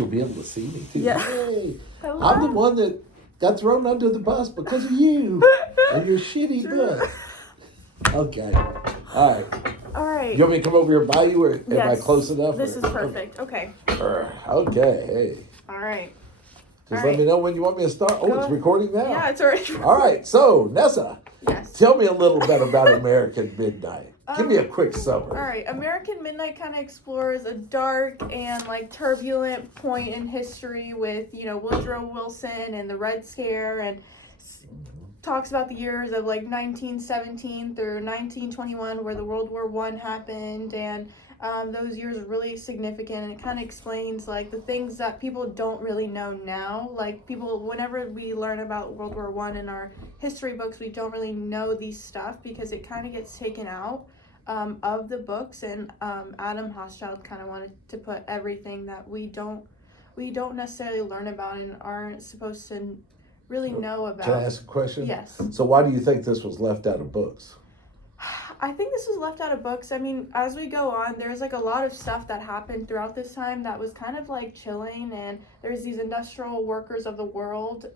You'll be able to see me too. Yeah. Hey, Hello. I'm the one that got thrown under the bus because of you and your shitty book. Okay. All right. All right. You want me to come over here by you, or am I Yes. close enough? This is perfect. Okay. Okay. Hey. All right. Just All let right. me know when you want me to start. Oh, Go it's ahead. recording now? Yeah, it's already. All right. So, Nessa, Yes. tell me a little bit about American Midnight. Give me a quick summary. All right. American Midnight kind of explores a dark and like turbulent point in history with, Woodrow Wilson and the Red Scare, and talks about the years of like 1917 through 1921 where the World War I happened, and those years are really significant, and it kind of explains like the things that people don't really know now. Like whenever we learn about World War I in our history books, we don't really know these stuff because it kind of gets taken out of the books, and Adam Hochschild kind of wanted to put everything that we don't necessarily learn about and aren't supposed to really know about. Can I ask a question? Yes. So why do you think this was left out of books? I think this was left out of books. I mean, as we go on, there's like a lot of stuff that happened throughout this time that was kind of like chilling, and there's these industrial workers of the world,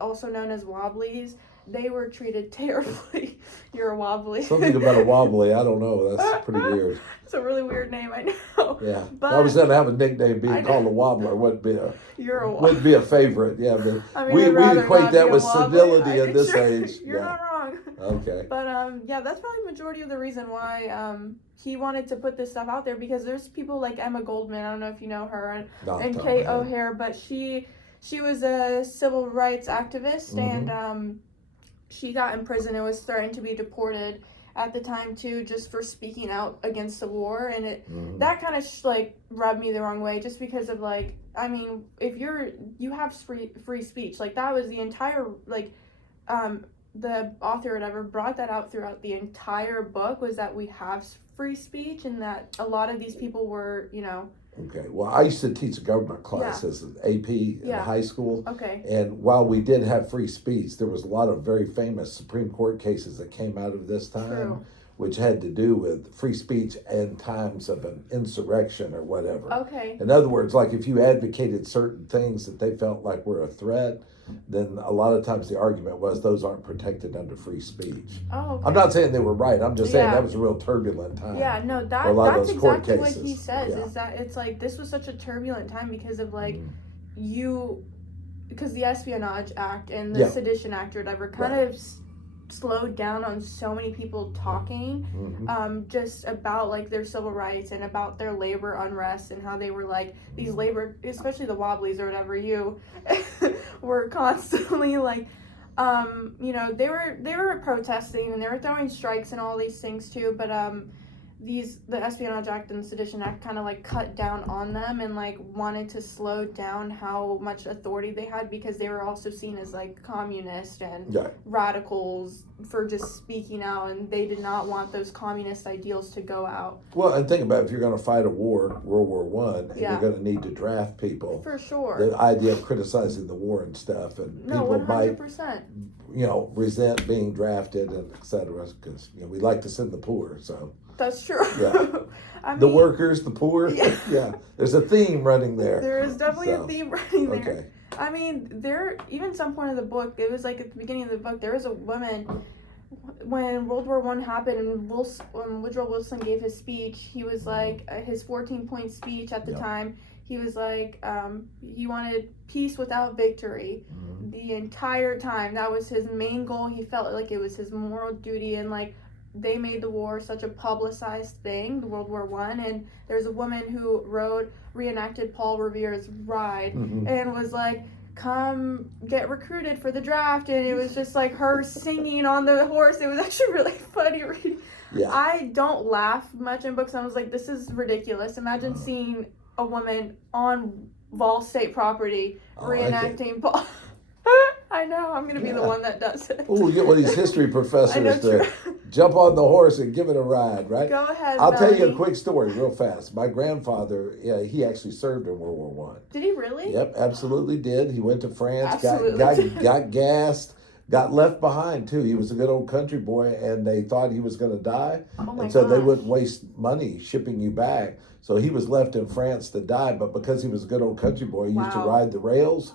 also known as wobblies. They were treated terribly. You're a wobbly. Something about a wobbly, I don't know. That's pretty weird. It's a really weird name, I know. Yeah. But I was going to have a nickname being called a wobbler. Wouldn't be a favorite. Yeah, but I mean, we I'd equate not that be a with wobbly. senility in this age. You're Yeah. not wrong. Okay. But yeah, that's probably the majority of the reason why he wanted to put this stuff out there, because there's people like Emma Goldman, I don't know if you know her, and Kate O'Hare, but she was a civil rights activist, and she got in prison and was threatened to be deported at the time too, just for speaking out against the war, and that kind of like rubbed me the wrong way, just because of like, I mean, if you have free speech, like that was the entire like the author or whatever brought that out throughout the entire book, was that we have free speech, and that a lot of these people were, Okay. Well, I used to teach a government class as an AP in high school. Okay. And while we did have free speech, there was a lot of very famous Supreme Court cases that came out of this time, which had to do with free speech in times of an insurrection or whatever. Okay. In other words, like if you advocated certain things that they felt like were a threat, then a lot of times the argument was those aren't protected under free speech. Oh, okay. I'm not saying they were right. I'm just saying that was a real turbulent time. Yeah, no, that's exactly what he says, is that it's like this was such a turbulent time because of like because the Espionage Act and the Sedition Act or whatever kind of slowed down on so many people talking just about like their civil rights and about their labor unrest, and how they were like these labor, especially the wobblies or whatever, were constantly like they were protesting, and they were throwing strikes and all these things too, but the Espionage Act and the Sedition Act kind of like cut down on them and like wanted to slow down how much authority they had, because they were also seen as like communist and radicals for just speaking out, and they did not want those communist ideals to go out. Well, and think about it, if you're going to fight a war, World War I, and you're going to need to draft people. For sure. The idea of criticizing the war and stuff, and people 100%. might, resent being drafted and et cetera, because we like to send the poor, so. That's true. Yeah. I mean, the workers, the poor. Yeah. There's a theme running there. There is definitely a theme running there. Okay. I mean, even some point of the book, it was like at the beginning of the book, there was a woman, when World War I happened and when Woodrow Wilson gave his speech, he was like, his 14-point speech at the time, he was like, he wanted peace without victory the entire time. That was his main goal. He felt like it was his moral duty, and like, they made the war such a publicized thing, the World War I, and there's a woman who reenacted Paul Revere's ride, and was like, come get recruited for the draft, and it was just like her singing on the horse. It was actually really funny reading. Yeah. I don't laugh much in books, and I was like, this is ridiculous. Imagine seeing a woman on Vol State property reenacting Paul. I know, I'm going to be the one that does it. Oh, you get one of these history professors to jump on the horse and give it a ride, right? Go ahead, I'll tell you a quick story real fast. My grandfather, he actually served in World War I. Did he really? Yep, absolutely did. He went to France, got gassed, got left behind too. He was a good old country boy, and they thought he was going to die, Oh my and so they gosh. wouldn't waste money shipping you back. So he was left in France to die, but because he was a good old country boy, he used to Wow. ride the rails.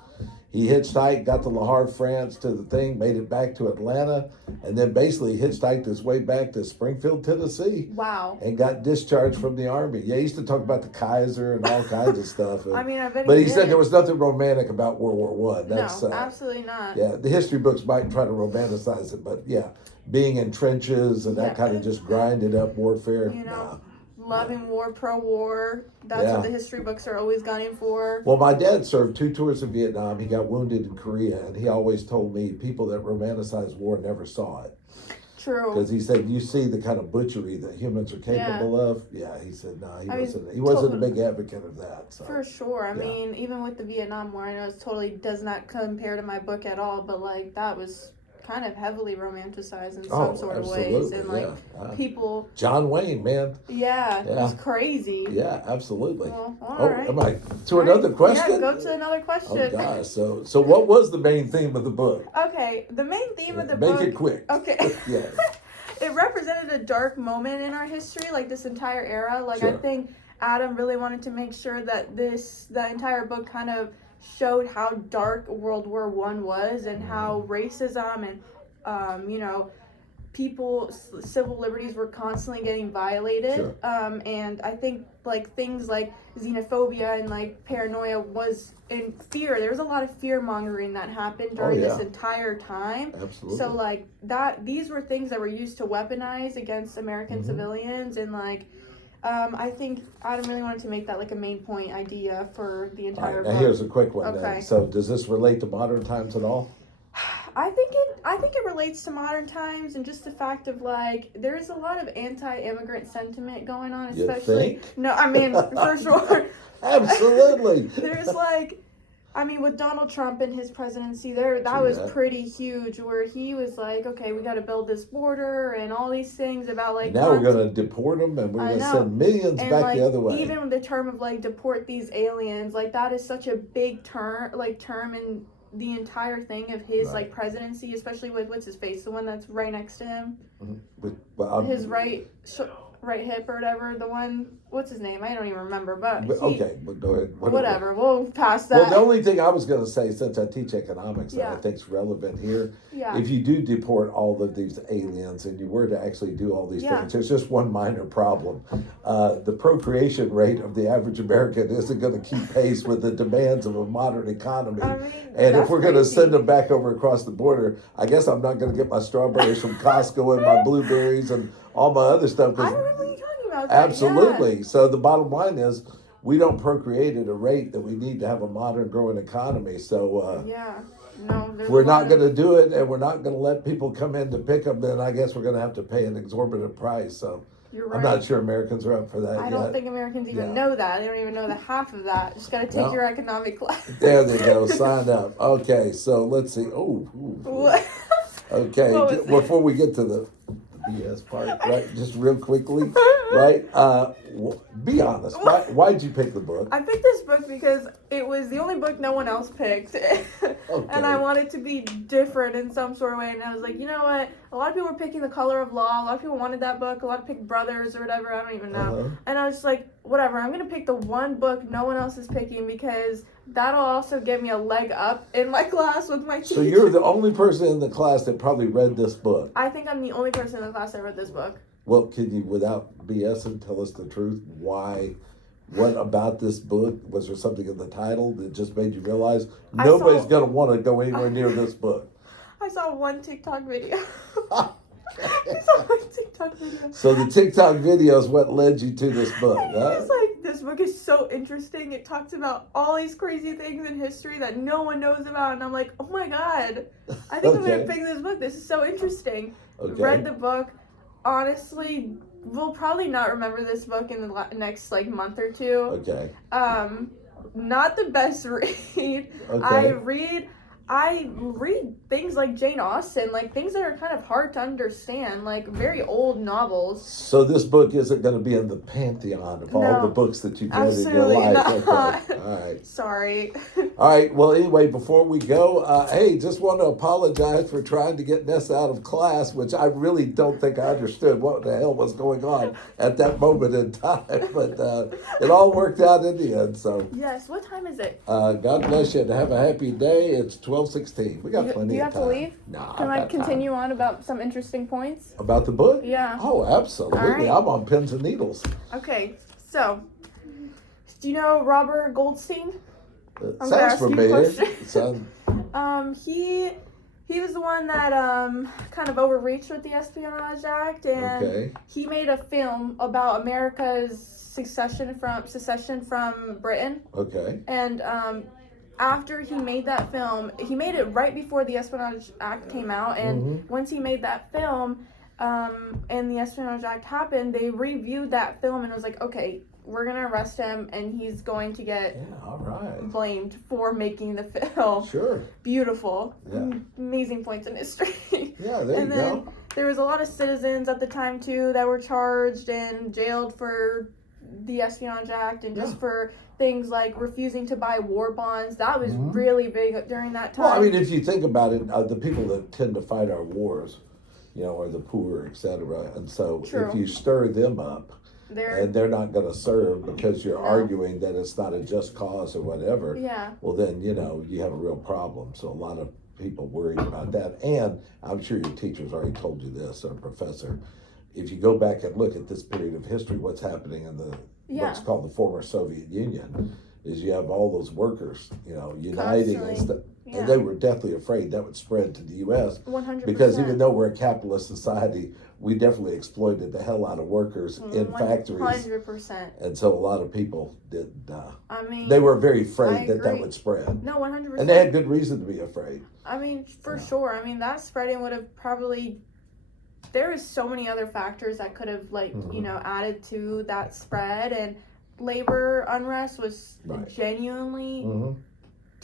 He hitchhiked, got to Le Havre, France, to the thing, made it back to Atlanta, and then basically hitchhiked his way back to Springfield, Tennessee, Wow. and got discharged from the army. Yeah, he used to talk about the Kaiser and all kinds of stuff. I mean, I bet But he he said did. there was nothing romantic about World War One. That's No, absolutely not. yeah. The history books might try to romanticize it, but yeah, being in trenches and that Yeah. kind of just grinded up warfare. You know, nah. loving war, pro-war. That's Yeah. what the history books are always gunning for. Well, my dad served 2 tours of Vietnam. He got wounded in Korea, and he always told me people that romanticize war never saw it. True. Because he said, you see the kind of butchery that humans are capable of. Yeah, he said, no, he I mean, wasn't. He wasn't a totally. big advocate of that. So. For sure. I Yeah. mean, even with the Vietnam War, I know it totally does not compare to my book at all, but like that was kind of heavily romanticized in some sort of ways, and like people. John Wayne, man. Yeah, it was crazy. Yeah, absolutely. Well, all right. Am I to another question? Yeah, go to another question. Oh gosh. So what was the main theme of the book? Okay, the main theme of the book. Make it quick. Okay. Yeah. It represented a dark moment in our history, like this entire era. Like Sure. I think Adam really wanted to make sure that the entire book kind of showed how dark World War One was, and how racism and people's civil liberties were constantly getting violated. Sure. And I think like things like xenophobia and like paranoia was in fear. There was a lot of fear mongering that happened during this entire time. Absolutely. So like these were things that were used to weaponize against American civilians, and like I think Adam really wanted to make that like a main point idea for the entire book. Now here's a quick one. Okay. Then. So does this relate to modern times at all? I think it relates to modern times, and just the fact of like there's a lot of anti-immigrant sentiment going on, especially. You think? No, I mean for sure. Absolutely. There's like, I mean, with Donald Trump and his presidency, that was pretty huge. Where he was like, okay, we got to build this border and all these things about like. Now we're gonna deport them, and we're gonna send millions and back like, the other way. Even the term of like deport these aliens, like that is such a big term in the entire thing of his like presidency, especially with what's his face, the one that's right next to him, his right hip or whatever, the one, what's his name? I don't even remember, but okay, but go ahead. Whatever, we'll pass that. Well, the only thing I was going to say, since I teach economics, that I think is relevant here, if you do deport all of these aliens and you were to actually do all these things, there's just one minor problem. The procreation rate of the average American isn't going to keep pace with the demands of a modern economy. I mean, and if we're going to send them back over across the border, I guess I'm not going to get my strawberries from Costco and my blueberries and all my other stuff. I remember what you're talking about. Absolutely. Yeah. So the bottom line is, we don't procreate at a rate that we need to have a modern growing economy. So if we're not going to do it, and we're not going to let people come in to pick them, then I guess we're going to have to pay an exorbitant price. So You're right. I'm not sure Americans are up for that I yet. don't think Americans even know that. They don't even know the half of that. Just got to take your economic class. There they go. Sign up. Okay, so let's see. What? Okay, before we get to the BS part, right? Just real quickly, right? Be honest. Why'd you pick the book? I picked this book because it was the only book no one else picked. And I wanted to be different in some sort of way. And I was like, you know what? A lot of people were picking The Color of Law. A lot of people wanted that book. A lot picked Brothers or whatever. I don't even know. And I was just like, whatever. I'm going to pick the one book no one else is picking, because that'll also give me a leg up in my class with my teacher. So you're the only person in the class that probably read this book. I think I'm the only person in the class that read this book. Well, can you, without BSing, tell us the truth? Why? What about this book? Was there something in the title that just made you realize nobody's going to want to go anywhere near this book? I saw one TikTok video. So the TikTok video is what led you to this book, huh? It's like, this book is so interesting. It talks about all these crazy things in history that no one knows about. And I'm like, oh my God, I think I'm going to pick this book. This is so interesting. Read the book. Honestly, we'll probably not remember this book in the next like month or two. Okay. Not the best read. I read things like Jane Austen, like things that are kind of hard to understand, like very old novels. So this book isn't going to be in the pantheon of all the books that you've read in your life. Not. Okay. All right. Sorry. All right. Well, anyway, before we go, hey, just want to apologize for trying to get Nessa out of class, which I really don't think I understood what the hell was going on at that moment in time. But it all worked out in the end. So yes. What time is it? God bless you and have a happy day. It's 12:16. We got plenty of time. Do you have to leave? No. Can I continue on about some interesting points? About the book? Yeah. Oh, absolutely. Right. I'm on pins and needles. Okay. So, do you know Robert Goldstein? Sounds familiar. He was the one that kind of overreached with the Espionage Act, and he made a film about America's secession from Britain. Okay. And after he made that film, he made it right before the Espionage Act came out, and once he made that film, and the Espionage Act happened, they reviewed that film and was like, okay, we're going to arrest him, and he's going to get blamed for making the film. Sure. Beautiful. Yeah. Amazing points in history. Yeah, there you go. There was a lot of citizens at the time, too, that were charged and jailed for the Espionage Act and just for things like refusing to buy war bonds. That was really big during that time. Well, I mean, if you think about it, the people that tend to fight our wars, are the poor, etc. And so if you stir them up, and they're not going to serve because you're arguing that it's not a just cause or whatever, well then, you have a real problem. So a lot of people worried about that. And I'm sure your teacher's already told you this, or professor. If you go back and look at this period of history, what's happening in what's called the former Soviet Union, is you have all those workers, uniting and stuff. And they were deathly afraid that would spread to the U.S. 100%. Because even though we're a capitalist society, we definitely exploited the hell out of workers in factories. 100%. And so a lot of people did. They were very afraid that would spread. No, 100%. And they had good reason to be afraid. I mean, for sure. I mean, that spreading would have probably. There is so many other factors that could have, added to that spread, and labor unrest was genuinely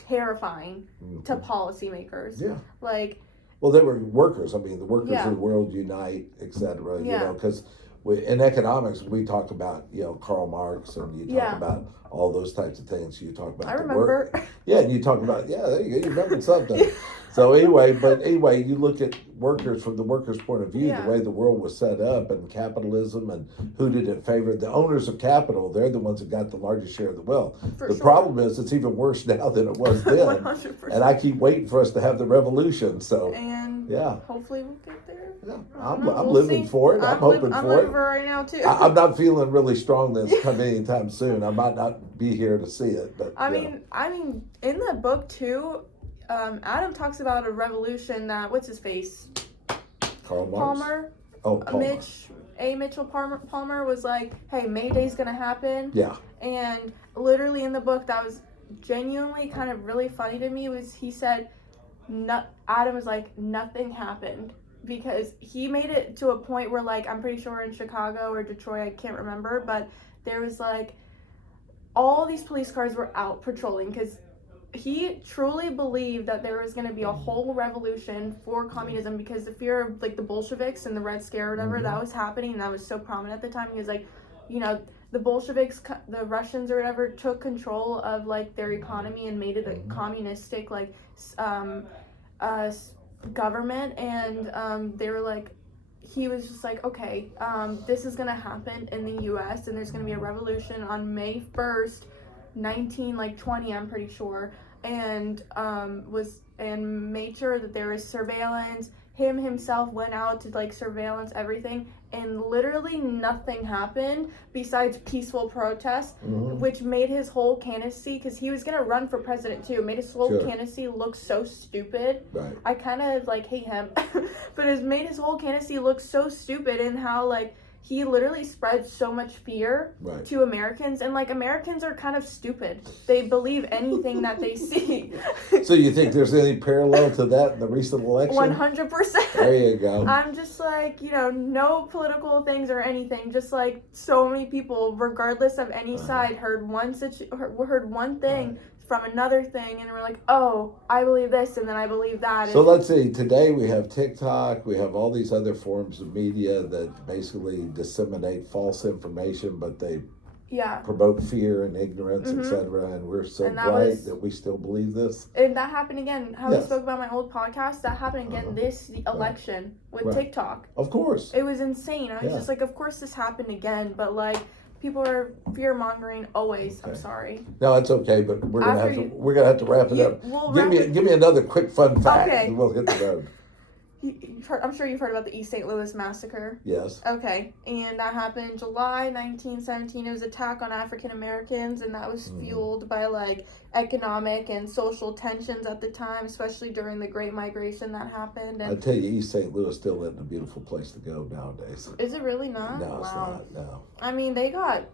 terrifying to policymakers. Yeah. Well, they were workers. I mean, the workers of the world unite, etc. Because in economics, we talk about, Karl Marx, and you talk about all those types of things. You talk about remember. Yeah, and you talk about, there you go, you remembered something. So anyway, you look at workers from the workers' point of view, the way the world was set up and capitalism and who did it favor. The owners of capital, they're the ones that got the largest share of the wealth. The problem is it's even worse now than it was then. 100%. And I keep waiting for us to have the revolution. So hopefully we'll get there. Yeah, I'm living for it. I'm hoping for it. I'm living for it right now too. I'm not feeling really strong that it's coming anytime soon. I might not be here to see it, but I mean, in the book too, Adam talks about a revolution that what's his face? Karl Marx? Palmer. Oh, Palmer. Mitchell Palmer was like, "Hey, May Day's gonna happen." Yeah. And literally in the book, that was genuinely kind of really funny to me. Was he said, Adam was like, nothing happened. Because he made it to a point where, I'm pretty sure in Chicago or Detroit, I can't remember, but there was, all these police cars were out patrolling because he truly believed that there was going to be a whole revolution for communism because the fear of, the Bolsheviks and the Red Scare or whatever, that was happening, and that was so prominent at the time. He was like, the Bolsheviks, the Russians or whatever, took control of, their economy and made it a communistic, government, and they were like, he was just like, okay, this is gonna happen in the U.S. and there's gonna be a revolution on May 1st, 1920, I'm pretty sure, and made sure that there was surveillance. Him himself went out to surveillance everything, and literally nothing happened besides peaceful protests, which made his whole candidacy, because he was gonna run for president too, made his whole candidacy look so stupid. Right. I kind of hate him, but it made his whole candidacy look so stupid, and how he literally spread so much fear to Americans, and Americans are kind of stupid. They believe anything that they see. So you think there's any parallel to that in the recent election? 100%. There you go. I'm just no political things or anything. Just so many people, regardless of any side, heard one thing from another thing, and we're like, oh, I believe this, and then I believe that. So let's see, today we have TikTok, we have all these other forms of media that basically disseminate false information, but they promote fear and ignorance, etc. And we're so bright that we still believe this. And that happened again. How we spoke about my old podcast, that happened again this election with TikTok. Of course. It was insane. I was just like, of course this happened again, but like, people are fear mongering always. I'm sorry. No, it's okay, but we're gonna have to wrap it up. Give me another quick fun fact, and we'll hit the road. I'm sure you've heard about the East St. Louis massacre. Yes. Okay, and that happened July 1917. It was an attack on African Americans, and that was fueled by like economic and social tensions at the time, especially during the Great Migration that happened. And I tell you, East St. Louis still isn't a beautiful place to go nowadays. Is it really not? No, it's not. No. I mean, they got.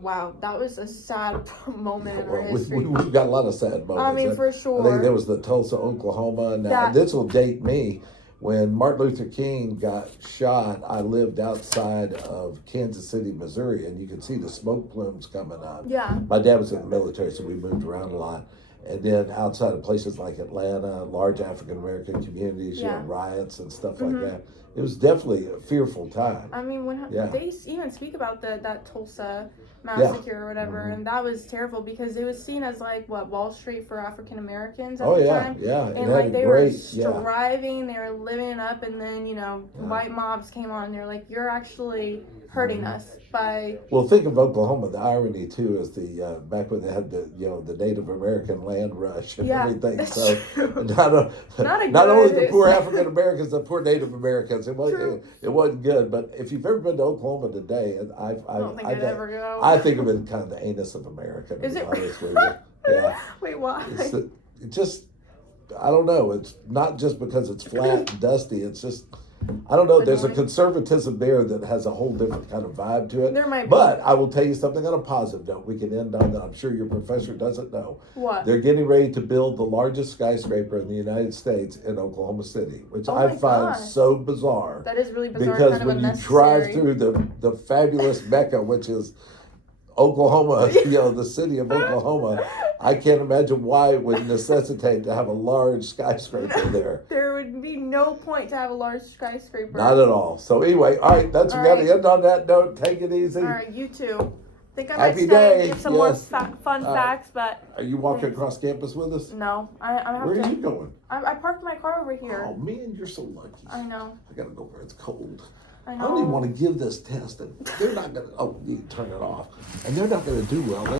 Wow, that was a sad moment in our history. We've got a lot of sad moments. I mean, for sure. I think there was the Tulsa, Oklahoma. Now, this will date me. When Martin Luther King got shot, I lived outside of Kansas City, Missouri, and you could see the smoke plumes coming up. Yeah. My dad was in the military, so we moved around a lot. And then outside of places like Atlanta, large African-American communities, you had riots and stuff like that. It was definitely a fearful time. I mean, when they even speak about that Tulsa massacre or whatever, and that was terrible because it was seen as like Wall Street for African Americans at the time. And like they were striving, they were living it up, and then white mobs came on and they're like, "You're actually hurting us by." Well, think of Oklahoma. The irony too is the back when they had the Native American land rush and everything. So not only the poor African Americans, the poor Native Americans. It wasn't good. But if you've ever been to Oklahoma today, and I don't think I'd ever go. I think of it kind of the anus of America. Is it? Yeah. Wait, why? It just, I don't know. It's not just because it's flat and dusty. It's just, I don't know. There's a conservatism there that has a whole different kind of vibe to it. There might be. But I will tell you something on a positive note. We can end on that. I'm sure your professor doesn't know. What? They're getting ready to build the largest skyscraper in the United States in Oklahoma City, which I find so bizarre. That is really bizarre. Because when you drive through the fabulous Mecca, which is Oklahoma, the city of Oklahoma, I can't imagine why it would necessitate to have a large skyscraper there. There would be no point to have a large skyscraper. Not at all. So anyway, all right, we got to end on that note. Take it easy. All right, you too. I think I might stay and give some more fun facts, but... Are you walking across campus with us? No. Where are you going? I parked my car over here. Oh, man, you're so lucky. I know. I got to go where it's cold. I know. I don't even want to give this test, and they're not going to... Oh, you can turn it off. And they're not going to do well.